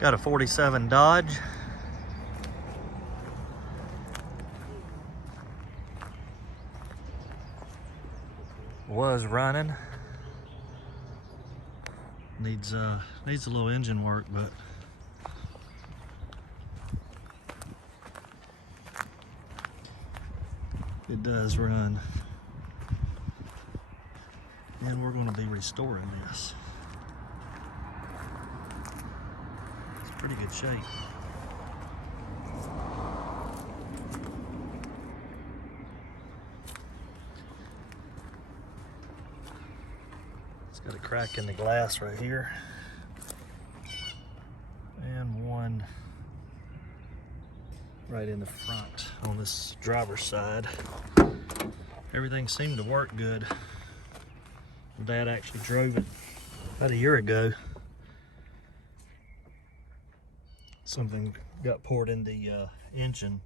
Got a 47 Dodge. Was running. Needs a little engine work, but it does run. And we're going to be restoring this. It's pretty good shape. It's got a crack in the glass right here. And one right in the front on this driver's side. Everything seemed to work good. Dad actually drove it about a year ago. Something got poured in the engine.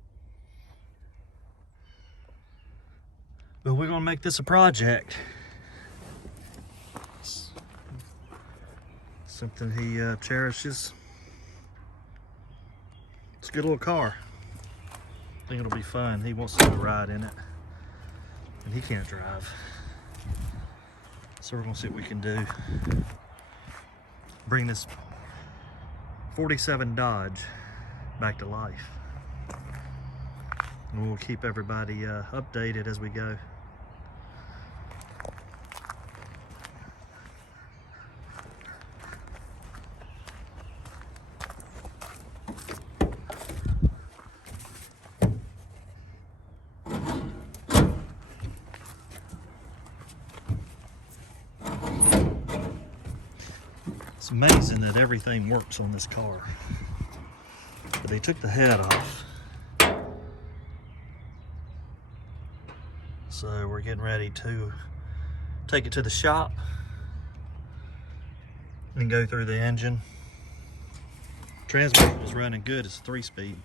But we're gonna make this a project. It's something he cherishes. It's a good little car. I think it'll be fun. He wants to ride in it. And he can't drive. So we're gonna see what we can do. Bring this 47 Dodge back to life. And we'll keep everybody updated as we go. It's amazing that everything works on this car. But they took the head off. So we're getting ready to take it to the shop and go through the engine. Transmission is running good. It's a 3-speed.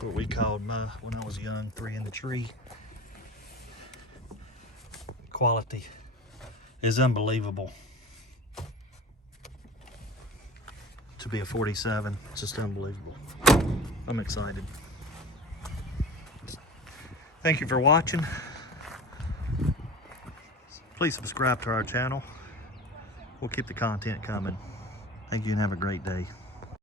What we called when I was young, 3 in the tree. Quality is unbelievable. To be a 47, it's just unbelievable. I'm excited. Thank you for watching. Please subscribe to our channel. We'll keep the content coming. Thank you and have a great day.